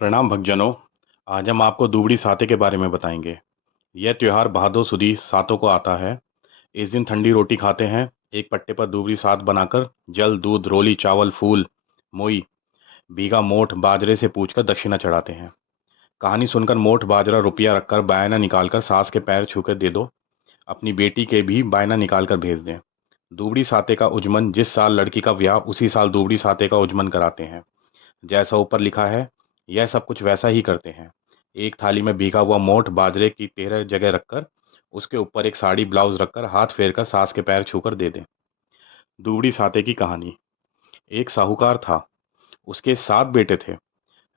प्रणाम भक्तजनों। आज हम आपको दुबड़ी साते के बारे में बताएंगे। यह त्योहार भादो सुदी सातों को आता है। इस दिन ठंडी रोटी खाते हैं। एक पट्टे पर दुबड़ी सात बनाकर जल दूध रोली चावल फूल मोई भीगा मोठ बाजरे से पूछकर दक्षिणा चढ़ाते हैं। कहानी सुनकर मोठ बाजरा रुपया रखकर बायना निकालकर सास के पैर छूकर दे दो। अपनी बेटी के भी बायना निकालकर भेज दें। दुबड़ी साते का उजमन, जिस साल लड़की का ब्याह उसी साल दुबड़ी साते का उजमन कराते हैं। जैसा ऊपर लिखा है यह सब कुछ वैसा ही करते हैं। एक थाली में भीगा हुआ मोठ बाजरे की 13 जगह रखकर उसके ऊपर एक साड़ी ब्लाउज रखकर हाथ फेर कर सास के पैर छूकर दे दें। दुबड़ी साते की कहानी। एक साहूकार था। उसके 7 बेटे थे।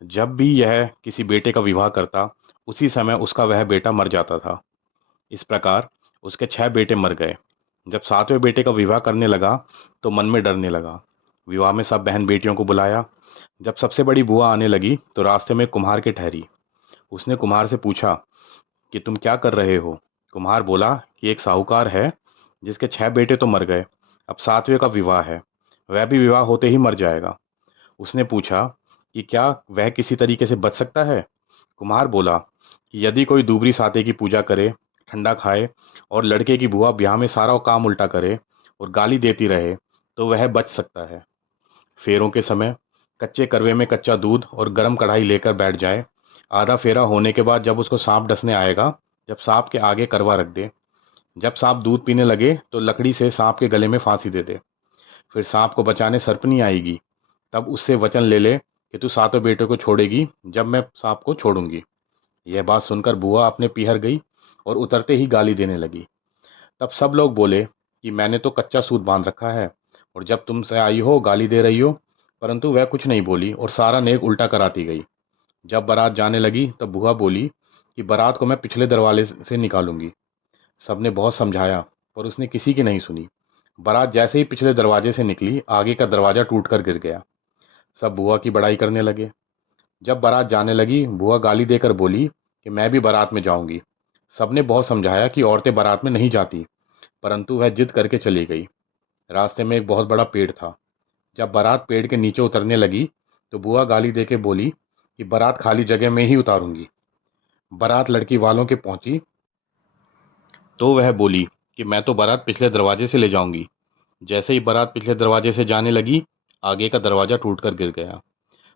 जब भी यह किसी बेटे का विवाह करता उसी समय उसका वह बेटा मर जाता था। इस प्रकार उसके 6 बेटे मर गए। जब 7वें बेटे का विवाह करने लगा तो मन में डरने लगा। विवाह में सब बहन बेटियों को बुलाया। जब सबसे बड़ी बुआ आने लगी तो रास्ते में कुम्हार के ठहरी। उसने कुम्हार से पूछा कि तुम क्या कर रहे हो। कुम्हार बोला कि एक साहूकार है जिसके 6 बेटे तो मर गए, अब 7वें का विवाह है, वह भी विवाह होते ही मर जाएगा। उसने पूछा कि क्या वह किसी तरीके से बच सकता है। कुम्हार बोला कि यदि कोई दूबरी साते की पूजा करे, ठंडा खाए और लड़के की बुआ ब्याह में सारा काम उल्टा करे और गाली देती रहे तो वह बच सकता है। फेरों के समय कच्चे करवे में कच्चा दूध और गरम कढ़ाई लेकर बैठ जाए। आधा फेरा होने के बाद जब उसको सांप डसने आएगा, जब सांप के आगे करवा रख दे। जब सांप दूध पीने लगे तो लकड़ी से सांप के गले में फांसी दे दे। फिर सांप को बचाने सर्पनी आएगी, तब उससे वचन ले ले कि तू सातों बेटों को छोड़ेगी जब मैं सांप को छोड़ूंगी। यह बात सुनकर बुआ अपने पीहर गई और उतरते ही गाली देने लगी। तब सब लोग बोले कि मैंने तो कच्चा सूत बांध रखा है और जब तुमसे आई हो गाली दे रही हो। परंतु वह कुछ नहीं बोली और सारा नेक उल्टा कराती गई। जब बारात जाने लगी तब बुआ बोली कि बारात को मैं पिछले दरवाजे से निकालूंगी। सबने बहुत समझाया पर उसने किसी की नहीं सुनी। बारात जैसे ही पिछले दरवाजे से निकली, आगे का दरवाजा टूटकर गिर गया। सब बुआ की बड़ाई करने लगे। जब बारात जाने लगी बुआ गाली देकर बोली कि मैं भी बारात में जाऊंगी। सबने बहुत समझाया कि औरतें बारात में नहीं जाती, परंतु वह जिद करके चली गई। रास्ते में एक बहुत बड़ा पेड़ था। जब बारात पेड़ के नीचे उतरने लगी तो बुआ गाली देके बोली कि बारात खाली जगह में ही उतारूंगी। बारात लड़की वालों के पहुंची तो वह बोली कि मैं तो बारात पिछले दरवाजे से ले जाऊंगी। जैसे ही बारात पिछले दरवाजे से जाने लगी, आगे का दरवाजा टूटकर गिर गया।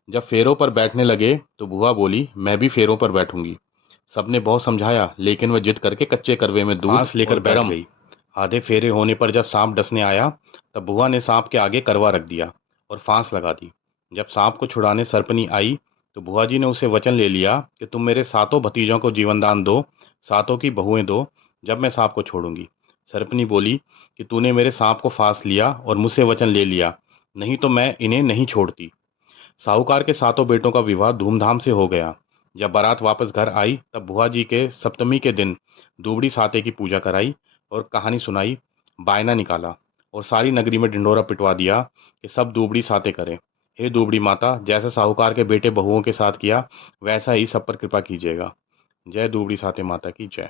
जब फेरों पर बैठने लगे तो बुआ बोली मैं भी फेरों पर बैठूंगी। सबने बहुत समझाया लेकिन वह जिद करके कच्चे करवे में दूध फांस लेकर बैठ गई। आधे फेरे होने पर जब सांप डसने आया तब बुआ ने सांप के आगे करवा रख दिया और फांस लगा दी। जब सांप को छुड़ाने सरपनी आई तो बुआ जी ने उसे वचन ले लिया कि तुम मेरे सातों भतीजों को जीवनदान दो, सातों की बहुएं दो, जब मैं सांप को छोड़ूंगी। सरपनी बोली कि तूने मेरे सांप को फांस लिया और मुझसे वचन ले लिया, नहीं तो मैं इन्हें नहीं छोड़ती। साहूकार के सातों बेटों का विवाह धूमधाम से हो गया। जब बारात वापस घर आई तब बुआ जी के सप्तमी के दिन दुबड़ी साते की पूजा कराई और कहानी सुनाई, बायना निकाला और सारी नगरी में ढिंढोरा पिटवा दिया कि सब दुबड़ी साते करें। हे दुबड़ी माता, जैसा साहूकार के बेटे बहुओं के साथ किया वैसा ही सब पर कृपा कीजिएगा। जय दुबड़ी साते माता की जय।